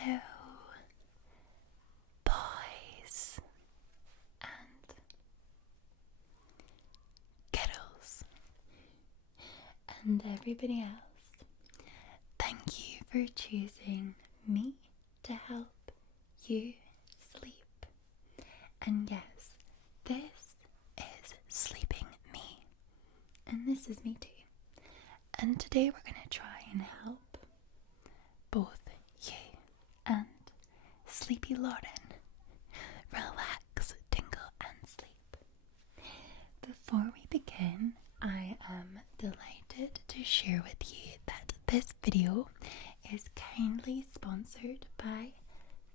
Hello, boys and girls and everybody else. Thank you for choosing me to help you sleep. And yes, this is Sleeping Me. And this is me too. And today we're going to try and help both you and Sleepy Lauren relax, tingle and sleep. Before we begin, I am delighted to share with you that this video is kindly sponsored by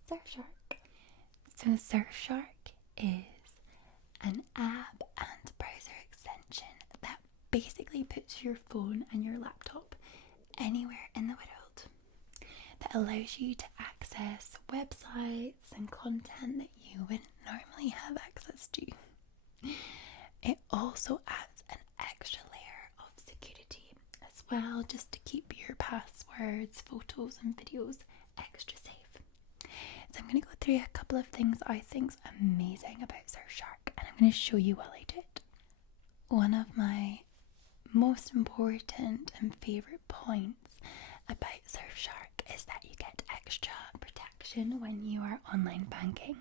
Surfshark. So Surfshark is an app and browser extension that basically puts your phone and your laptop anywhere in the world, that allows you to access websites and content that you wouldn't normally have access to. It also adds an extra layer of security as well, just to keep your passwords, photos and videos extra safe. So I'm going to go through a couple of things I think's amazing about Surfshark, and I'm going to show you while I do it. One of my most important and favourite points about Surfshark is that you get extra protection when you are online banking,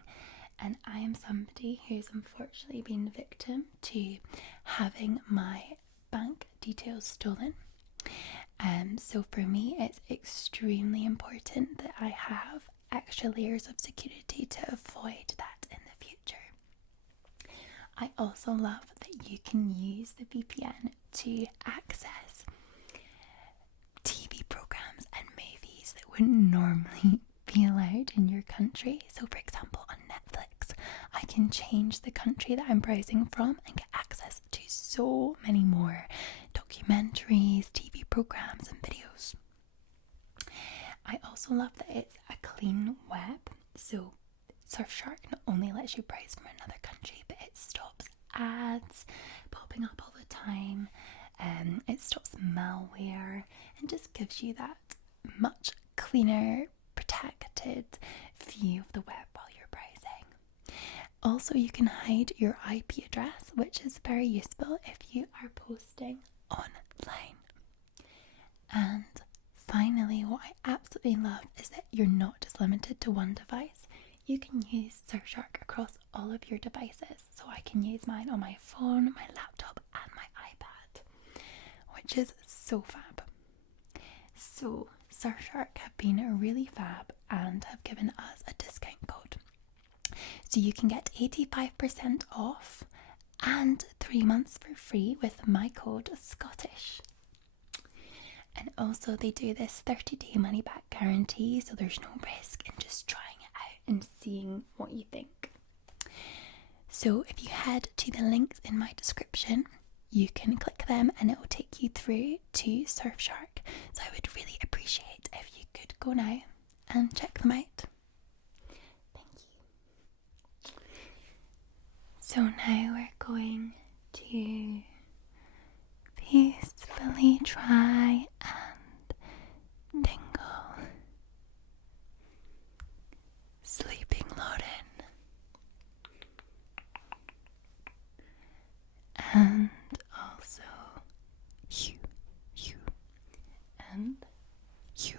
and I am somebody who's unfortunately been victim to having my bank details stolen. So for me it's extremely important that I have extra layers of security to avoid that in the future. I also love that you can use the VPN to access TV programs and movies that wouldn't normally be allowed in your country. So for example, on Netflix, I can change the country that I'm browsing from and get access to so many more documentaries, TV programs and videos. I also love that it's a clean web. So Surfshark not only lets you browse from another country, but it stops ads popping up all the time. It stops malware and just gives you that much cleaner, protected view of the web while you're browsing. Also, you can hide your IP address, which is very useful if you are posting online. And finally, what I absolutely love is that you're not just limited to one device. You can use Surfshark across all of your devices. So I can use mine on my phone, my laptop and my iPad, which is so fab. So Surfshark have been really fab and have given us a discount code. So you can get 85% off and 3 months for free with my code Scottish. And also they do this 30-day money back guarantee, so there's no risk in just trying it out and seeing what you think. So if you head to the links in my description, you can click them and it will take you through to Surfshark. So I would really appreciate if you could go now and check them out. Thank you. So now we're going to peacefully try and tingle. Sleeping Lauren. And also you and you.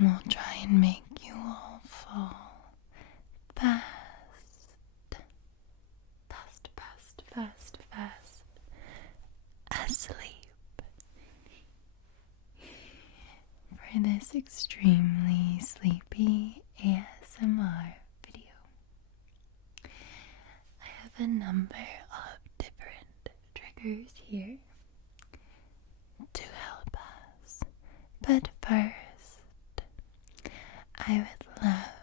And we'll try and make you all fall fast asleep for this extremely sleepy ASMR video. I have a number of different triggers here to help us, but first I would love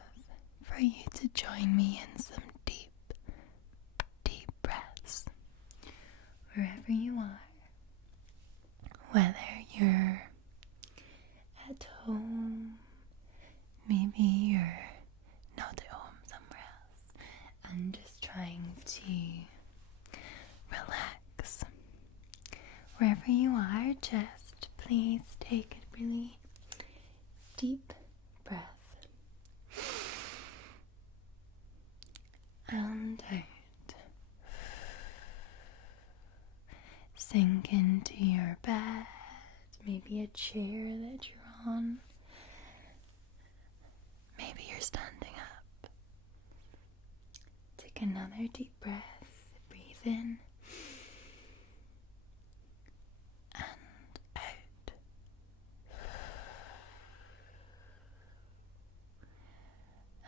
for you to join me in some deep breaths wherever you are, whether you're at home, maybe you're not at home, somewhere else, and just trying to relax. Wherever you are, just please take a really deep breath. And out. Sink into your bed, maybe a chair that you're on. Maybe you're standing up. Take another deep breath. Breathe in and out.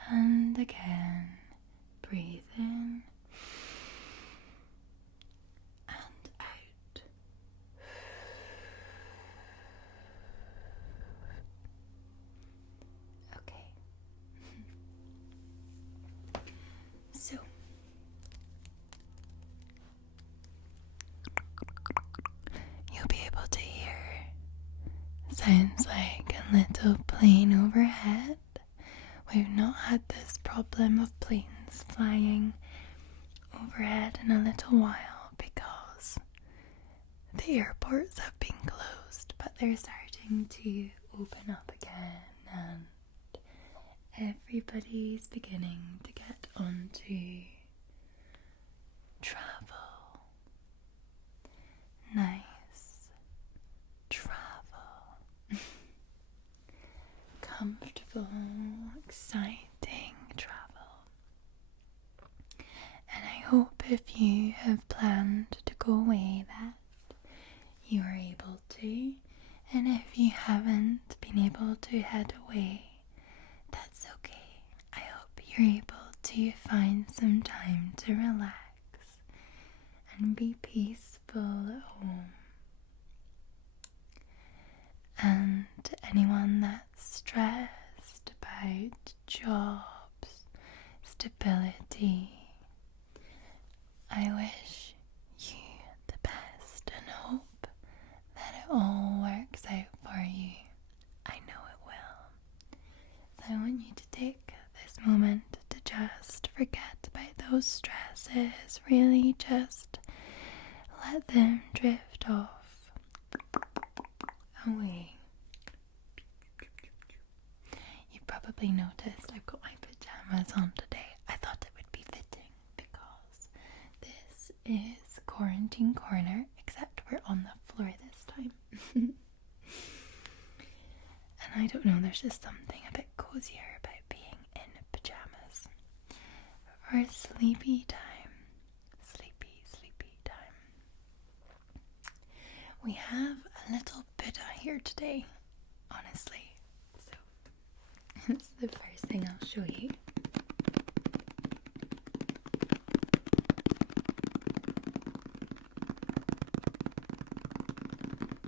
And again, breathe in and out. Okay. So, you'll be able to hear sounds like a little plane overhead. We've not had this problem of planes flying overhead in a little while because the airports have been closed, but they're starting to open up again and everybody's beginning to get onto travel. Nice travel. Comfortable, exciting travel. And I hope if you have planned to go away that you are able to, and if you haven't been able to head away, that's okay. I hope you're able to find some time to relax and be peaceful at home. And to anyone that's stressed about jobs, stability, I wish you the best and hope that it all works out for you. I know it will. So I want you to take this moment to just forget about those stresses, really just let them drift off away. You've probably noticed I've got my pajamas on today. I thought it would be fitting because this is Quarantine Corner, except we're on the floor this time. And I don't know, there's just something a bit cozier about being in pajamas for sleepy time. Sleepy time. We have a little Buddha here today, honestly. So, that's the first thing I'll show you.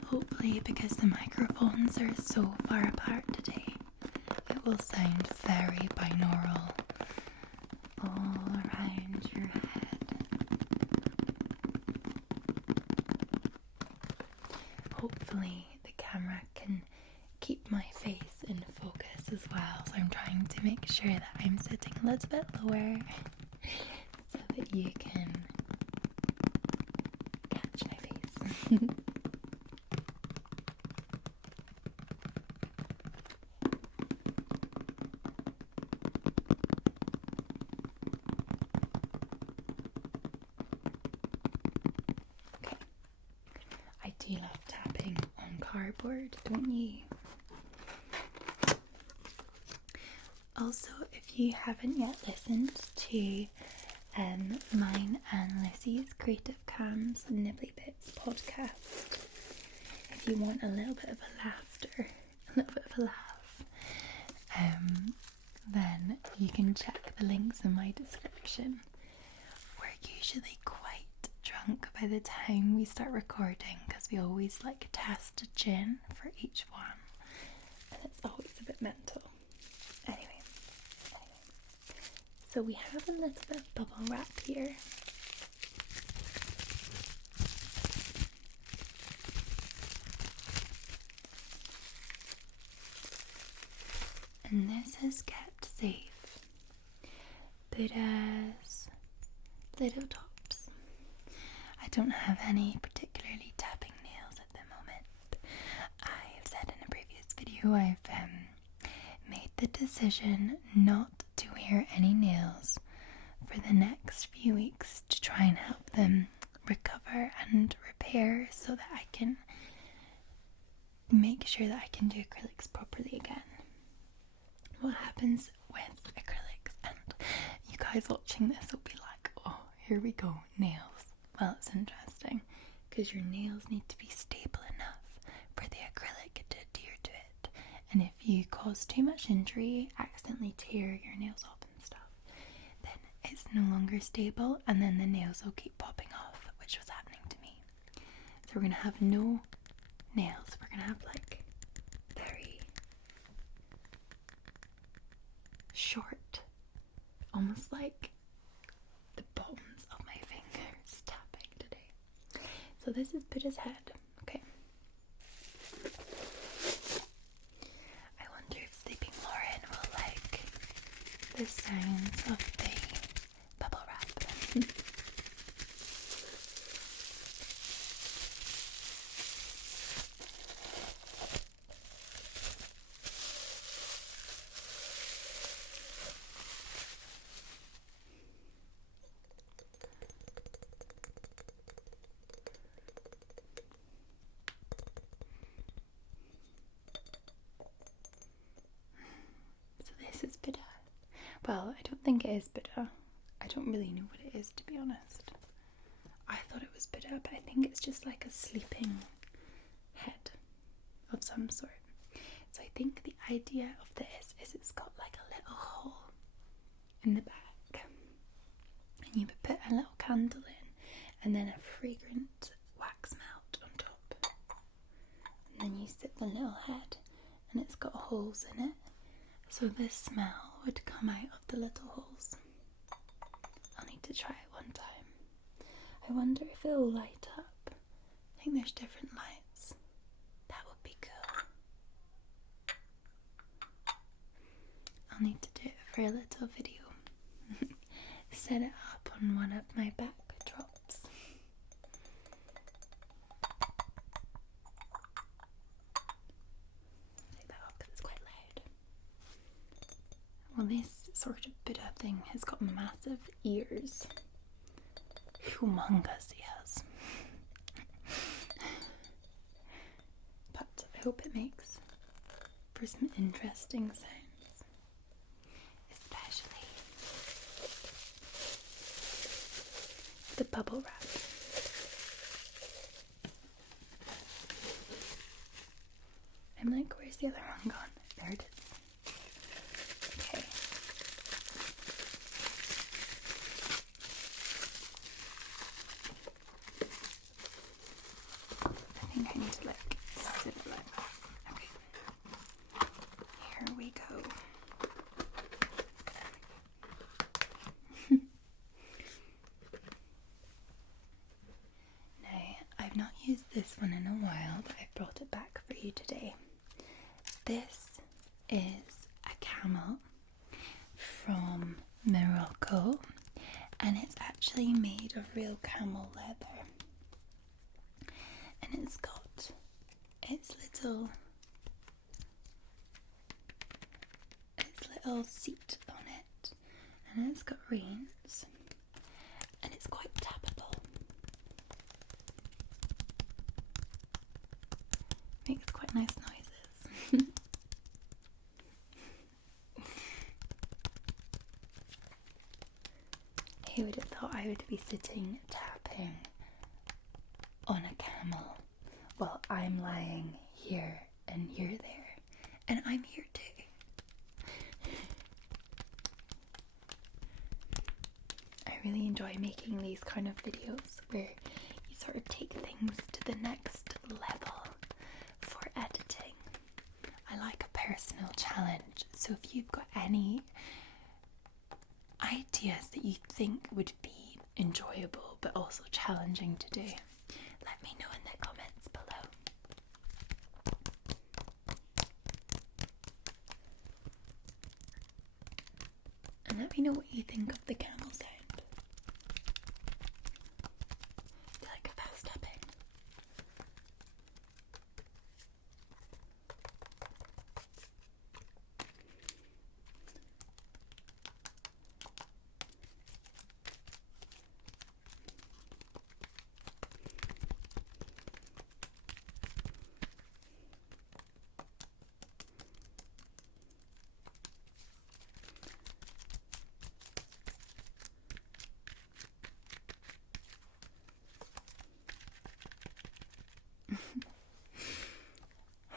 Hopefully, because the microphones are so far apart today, it will sound very binaural all around your head. Hopefully the camera can keep my face in focus as well, so I'm trying to make sure that I'm sitting a little bit lower so that you can catch my face. I do love tapping on cardboard, don't you? Also, if you haven't yet listened to mine and Lucy's Creative Cam's NibblyBits podcast, if you want a little bit of a laughter, a little bit of a laugh, then you can check the links in my description. We're usually quite drunk by the time we start recording because we always like test a gin for each one, and it's always a bit mental. Anyway, so we have a little bit of bubble wrap here. And this is kept safe. Buddha's little tops. I don't have any particularly tapping nails at the moment. I have said in a previous video I've the decision not to wear any nails for the next few weeks to try and help them recover and repair so that I can make sure that I can do acrylics properly again. What happens with acrylics, and you guys watching this will be like, oh, here we go, nails. Well, it's interesting because your nails need to be stable enough for the acrylic to adhere to it. And if you cause too much injury, accidentally tear your nails off and stuff, then it's no longer stable, and then the nails will keep popping off, which was happening to me. So we're going to have no nails. We're going to have like very short, almost like the bottoms of my fingers tapping today. So this is Buddha's head. Okay. I wonder if Sleeping Lauren will like the sounds of the bubble wrap. This is Buddha. Well, I don't think it is Buddha. I don't really know what it is, to be honest. I thought it was Buddha, but I think it's just like a sleeping head of some sort. So I think the idea of this is it's got like a little hole in the back, and you would put a little candle in and then a fragrant wax melt on top, and then you sit the little head and it's got holes in it. So this smell would come out of the little holes. I'll need to try it one time. I wonder if it will light up. I think there's different lights. That would be cool. I'll need to do it for a little video. Set it up on one of my backdrops. Take that off because it's quite loud. Well, this sort of Buddha thing has got massive ears. Humongous ears. But I hope it makes for some interesting sounds. Especially the bubble wrap. I'm like, where's the other one gone? There it is. Okay. I think I need to like sit it like that. Okay. Here we go. Now, I've not used this one in a while, but I've brought it back for you today. This is a camel from Morocco, and it's actually made of real camel leather, and it's got its little seat on it, and it's got reins, and it's quite tappable. Makes quite nice noises. Who would have thought I would be sitting tapping on a camel while I'm lying here and you're there, and I'm here too. I really enjoy making these kind of videos where you sort of take things to the next level for editing. I like a personal challenge, so if you've got any ideas that you think would be enjoyable but also challenging to do, let me know in the comments below. And let me know what you think of the camel sound. Do you like a fast tapping?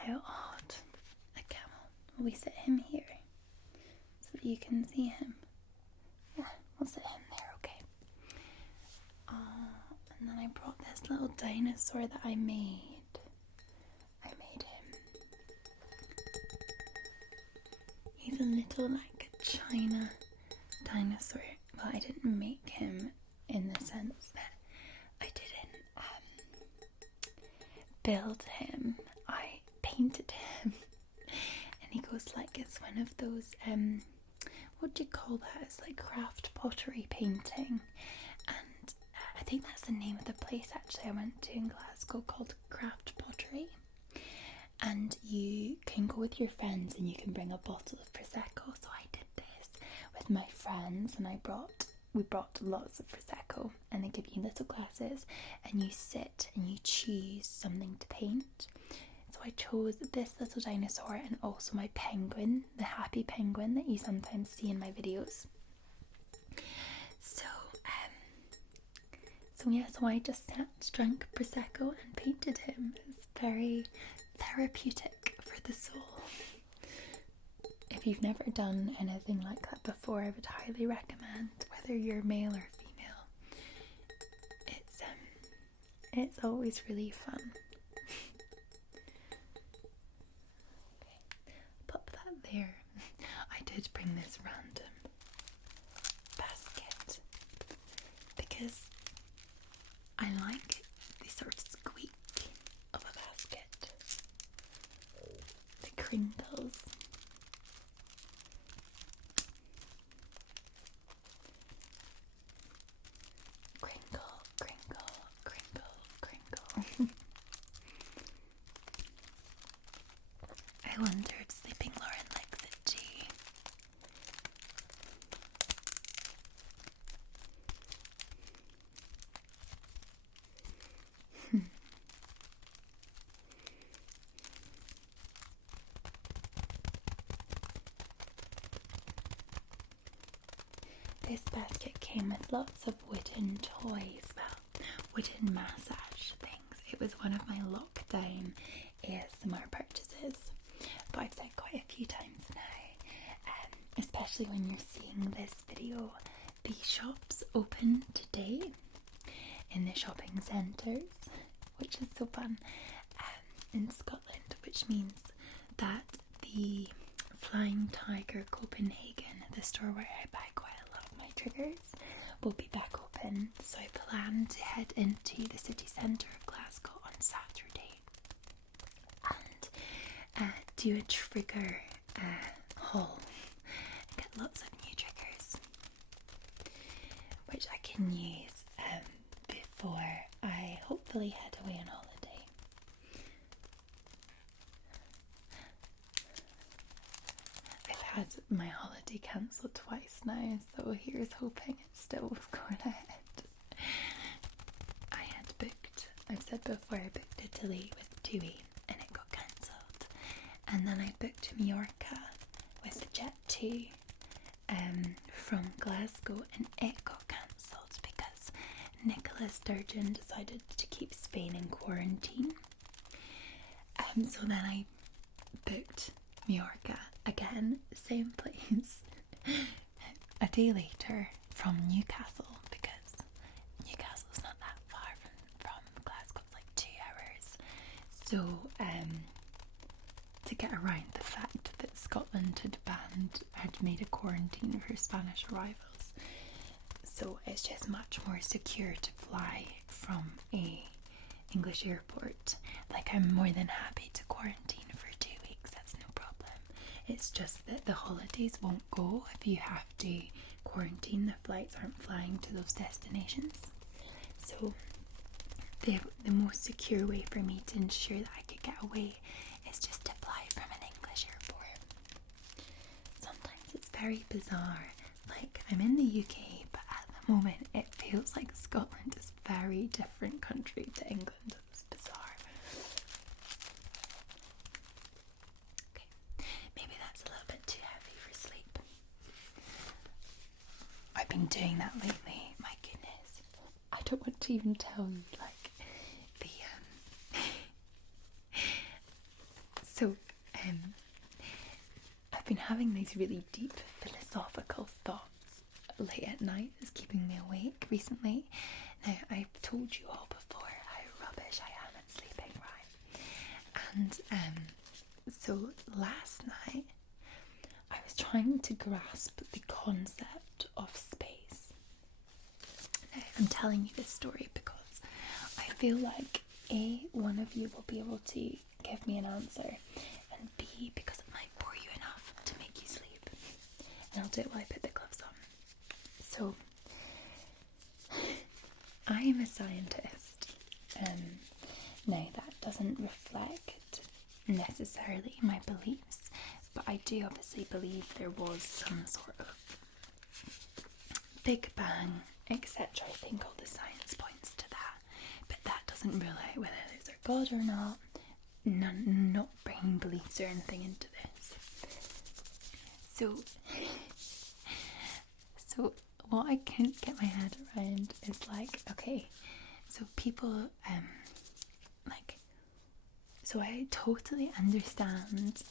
How odd. A camel. Will we sit him here so that you can see him? Yeah, we'll sit him there, okay. And then I brought this little dinosaur that I made. I made him. He's a little like China dinosaur. Well, I didn't make him in the sense that I didn't build him. I painted him. And he goes like, it's one of those, what do you call that? It's like craft pottery painting. And I think that's the name of the place actually I went to in Glasgow, called Craft Pottery. And you can go with your friends and you can bring a bottle of Prosecco. So I did this with my friends, and we brought lots of Prosecco, and they give you little glasses and you sit and you choose something to paint. So I chose this little dinosaur and also my penguin, the happy penguin that you sometimes see in my videos. So I just sat, drank Prosecco and painted him. It's very therapeutic for the soul. If you've never done anything like that before, I would highly recommend, whether you're male or female. It's always really fun. Okay, pop that there. I did bring this random basket because I like the sort of squeak of a basket. The crinkles. Crinkle, crinkle, crinkle, crinkle. I wonder if Sleeping Lauren likes it too. This basket came with lots of wooden toys, well, wooden massage things. It was one of my lockdown ASMR purchases, but I've said quite a few times now, especially when you're seeing this video, the shops open today in the shopping centres, which is so fun, in Scotland, which means that the Flying Tiger Copenhagen, the store where I buy quite a lot of my triggers, will be back open. So I plan to head into the city centre of Glasgow on Saturday and do a trigger haul and get lots of new triggers, which I can use before I hopefully head away on holiday. Had my holiday cancelled twice now, so here's hoping it still was going ahead. I had booked, I've said before, I booked Italy with TUI and it got cancelled, and then I booked Mallorca with the Jet2 from Glasgow, and it got cancelled because Nicola Sturgeon decided to keep Spain in quarantine. So then I booked Mallorca again, same place, a day later from Newcastle, because Newcastle's not that far from Glasgow, it's like 2 hours. So to get around the fact that Scotland had made a quarantine for Spanish arrivals, so it's just much more secure to fly from a English airport. Like, I'm more than happy to quarantine for 2 weeks, that's no problem. It's just that the holidays won't go if you have to quarantine. The flights aren't flying to those destinations. So the most secure way for me to ensure that I could get away is just to fly from an English airport. Sometimes it's very bizarre. Like, I'm in the UK, but at the moment it feels like Scotland is a very different country to England. It's bizarre. Maybe that's a little bit too heavy for sleep. I've been doing that lately, my goodness. I don't want to even tell you, like, the, I've been having these really deep philosophical thoughts late at night that's keeping me awake recently. Now, I've told you all before how rubbish I am at sleeping, right? And so last night I was trying to grasp the concept of space. Now, I'm telling you this story because I feel like A, one of you will be able to give me an answer, and B, because it might bore you enough to make you sleep. And I'll do it while I put the gloves on. So, I am a scientist. Now, that doesn't reflect necessarily my beliefs, but I do obviously believe there was some sort of Big Bang, etc. I think all the science points to that, but that doesn't rule out whether there's a God or not. Not bringing beliefs or anything into this. So what I can't get my head around is like, okay, so people so I totally understand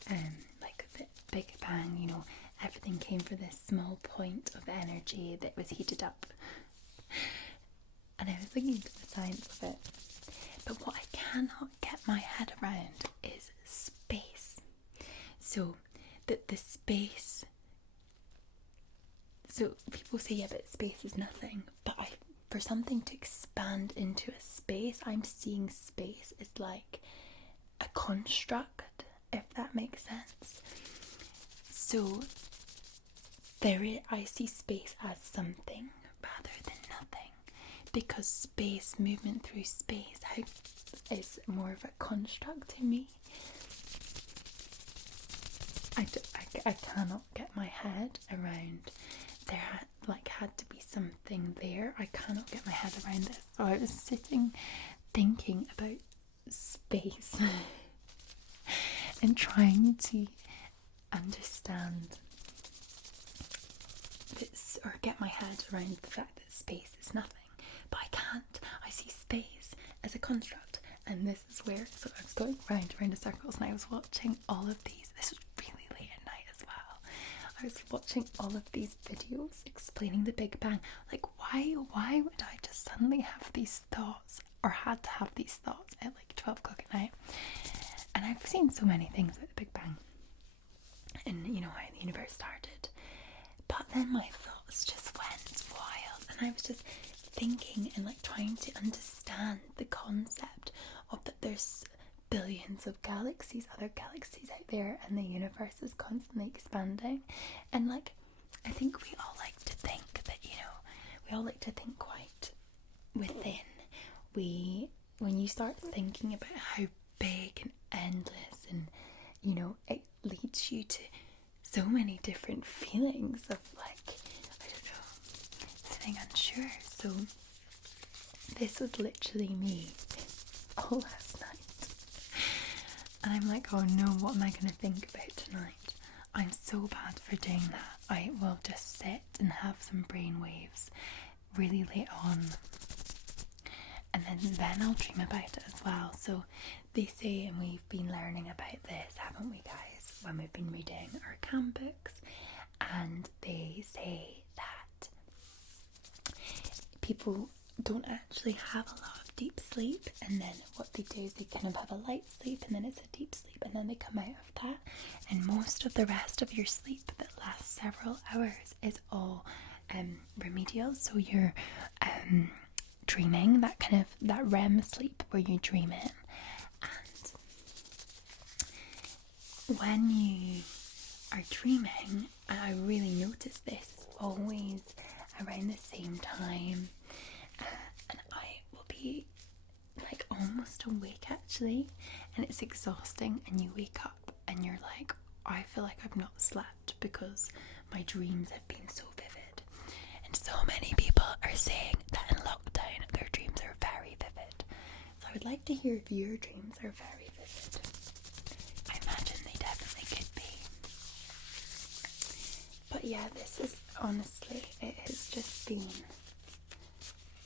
like the Big Bang, you know, everything came from this small point of energy that was heated up. And I was looking into the science of it. But what I cannot get my head around is space. So that the space, so people say, yeah, but space is nothing. But for something to expand into a space, I'm seeing space as like a construct, if that makes sense. So I see space as something rather than nothing, because space, movement through space, is more of a construct to me. I cannot get my head around there had to be something there. I cannot get my head around this. So I was sitting thinking about space and trying to understand this, or get my head around the fact that space is nothing. But I can't. I see space as a construct, and this is where, so I was going round in circles, and I was watching all of these. This was really late at night as well. I was watching all of these videos explaining the Big Bang. Like, why would I just suddenly have these thoughts, or had to have these thoughts at like 12 o'clock at night? And I've seen so many things about the Big Bang, and you know how the universe started. But then my thoughts just went wild, and I was just thinking and like trying to understand the concept of that there's billions of galaxies, other galaxies out there, and the universe is constantly expanding. And like, I think we all like to think that, you know, we all like to think quite within. When you start thinking about how big and endless, and you know, it leads you to so many different feelings of like, I don't know, feeling unsure. So this was literally me all last night, and I'm like, oh no, what am I going to think about tonight? I'm so bad for doing that. I will just sit and have some brain waves really late on, and then I'll dream about it as well. So they say, and we've been learning about this, haven't we guys, when we've been reading our CAM books, and they say that people don't actually have a lot of deep sleep, and then what they do is they kind of have a light sleep, and then it's a deep sleep, and then they come out of that, and most of the rest of your sleep that lasts several hours is all remedial. So you're dreaming, that kind of that REM sleep where you dream in, and when you are dreaming, and I really notice this, it's always around the same time, and I will be like almost awake actually, and it's exhausting, and you wake up and you're like, I feel like I've not slept because my dreams have been so vivid. And so many people are saying that in lockdown their dreams are very vivid. So I would like to hear if your dreams are very vivid. I imagine they definitely could be. But yeah, this is honestly, it has just been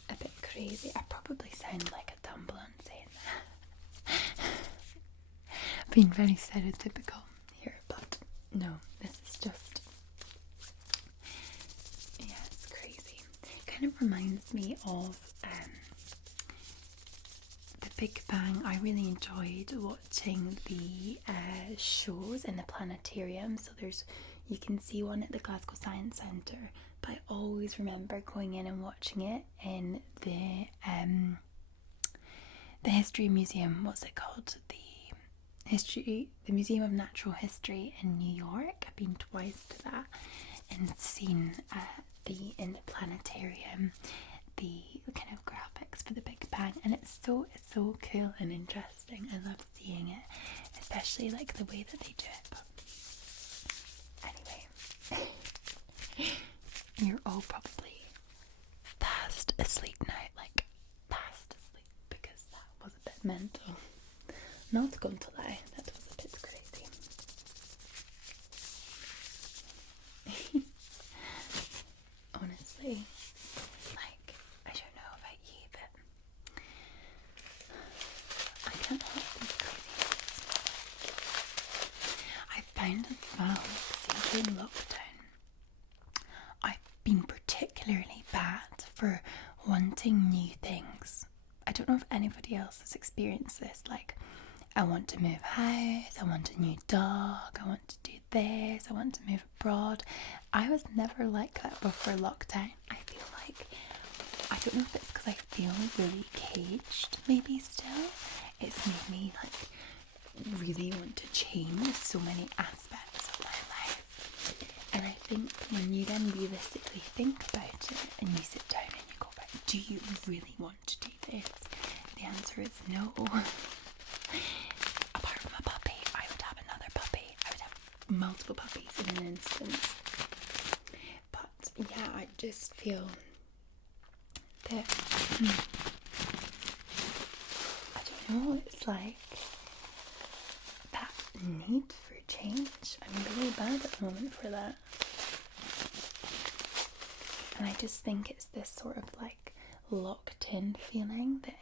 a bit crazy. I probably sound like a dumb one saying that. Being very stereotypical. no, this is just, yeah, it's crazy. It kind of reminds me of the Big Bang. I really enjoyed watching the shows in the planetarium. So you can see one at the Glasgow Science Centre, but I always remember going in and watching it in the History Museum. What's it called? The Museum of Natural History in New York. I've been twice to that and seen in the planetarium the kind of graphics for the Big Bang, and it's so cool and interesting. I love seeing it, especially like the way that they do it. But anyway, you're all probably fast asleep now, like fast asleep, because that was a bit mental. Not going to lie, that was a bit crazy. Honestly, like, I don't know about you, but I can't help these crazy thoughts. I found as well, since in lockdown, I've been particularly bad for wanting new things. I don't know if anybody else has experienced this, like, I want to move house, I want a new dog, I want to do this, I want to move abroad. I was never like that before lockdown. I feel like, I don't know if it's because I feel really caged maybe still. It's made me like really want to change so many aspects of my life. And I think when you then realistically think about it and you sit down and you go, right, do you really want to do this? The answer is no. Apart from a puppy, I would have another puppy. I would have multiple puppies in an instance. But yeah, I just feel that I don't know, it's like that need for change. I'm really bad at the moment for that. And I just think it's this sort of like locked in feeling that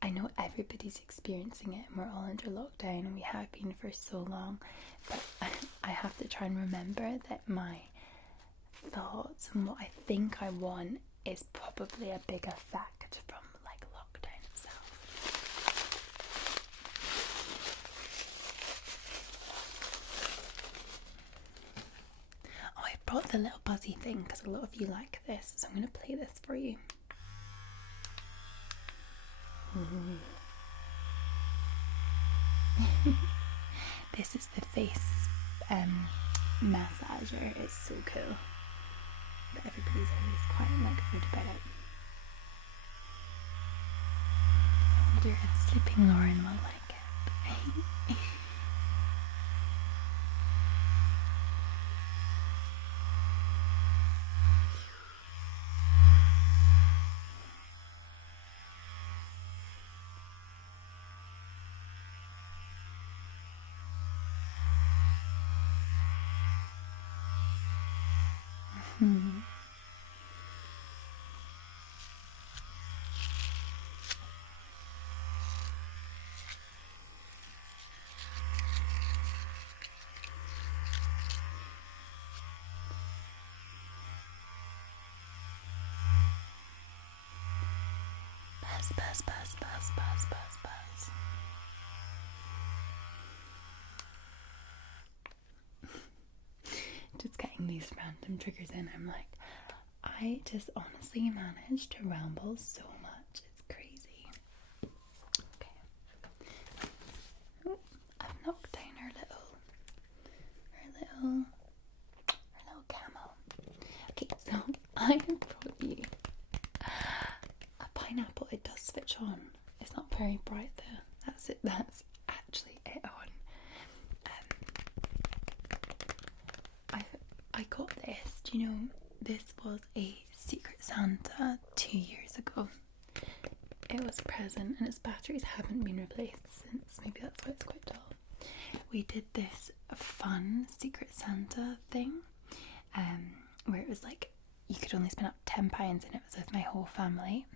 I know everybody's experiencing it, and we're all under lockdown, and we have been for so long, but I have to try and remember that my thoughts and what I think I want is probably a big effect from like lockdown itself. Oh, I brought the little buzzy thing because a lot of you like this, so I'm going to play this for you. This is the face massager. It's so cool, but everybody's always quite like rude about it. I wonder if sleeping Lauren will like it. Buzz. Just getting these random triggers in, I'm like, I just honestly managed to ramble so much, it's crazy. Okay. Oh, I've knocked down her little camel. Okay, so I brought you a pineapple. It does switch on. It's not very bright though. That's it. That's actually it on. I got this. Do you know, this was a Secret Santa 2 years ago. It was a present and its batteries haven't been replaced since. Maybe that's why it's quite dull. We did this fun Secret Santa thing where it was like you could only spend up £10 and it was with my whole family,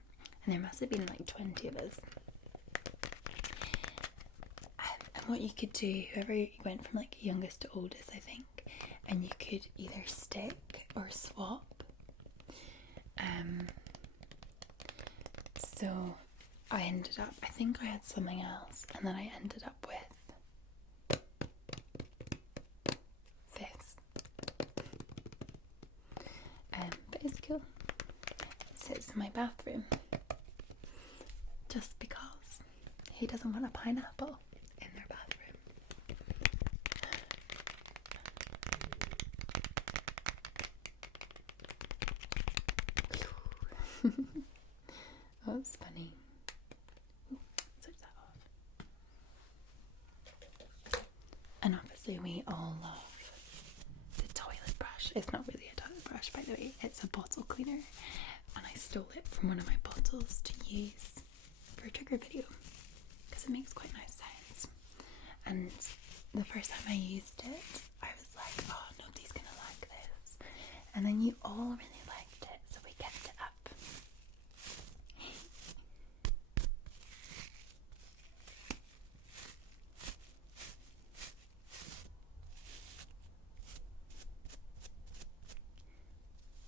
and there must have been like 20 of us. And what you could do, whoever you went from like youngest to oldest, I think, and you could either stick or swap. So I ended up, I think I had something else, and then I ended up with this. But it's cool. It sits in my bathroom just because he doesn't want a pineapple in their bathroom. Oh, it's funny. Ooh, switch that off. And obviously we all love the toilet brush. It's not really a toilet brush, by the way. It's a bottle cleaner. And I stole it from one of my bottles to use for a trigger video because it makes quite nice sounds. And the first time I used it, I was like, oh, nobody's gonna like this. And then you all really liked it, so we kept it up.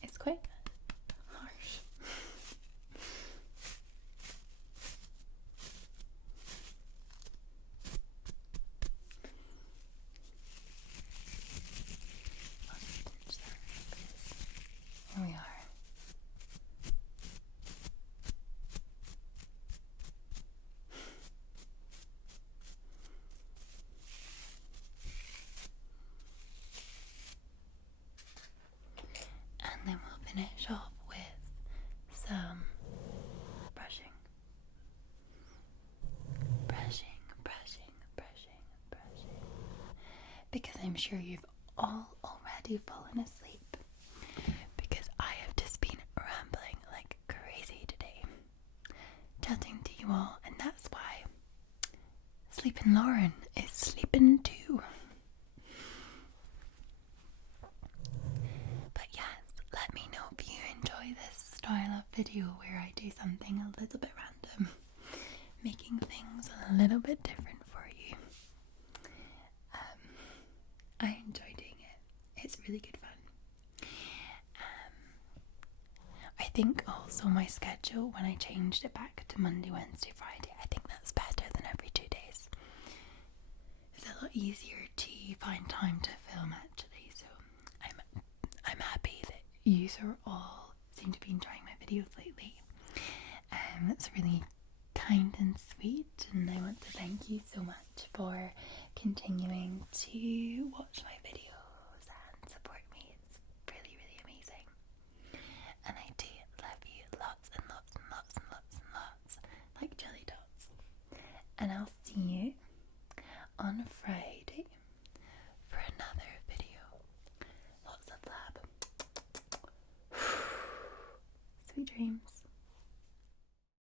It's quite harsh. Here we are. And then we'll finish off with some brushing. Because I'm sure you've all already fallen asleep. Because I have just been rambling like crazy today, chatting to you all, and that's why Sleeping Lauren is sleeping too. But yes, let me know if you enjoy this style of video where I do something a little bit random, making things a little bit different for you. I enjoy doing it. It's really good fun. I think also my schedule, when I changed it back to Monday, Wednesday, Friday, I think that's better than every 2 days. It's a lot easier to find time to film actually, so I'm happy that you all seem to be enjoying my videos lately. It's really kind and sweet, and I want to thank you so much for continuing to watch my videos and support me. It's really, really amazing. And I do love you lots and lots and lots and lots and lots, like jelly dots. And I'll see you on Friday for another video. Lots of love. Sweet dreams.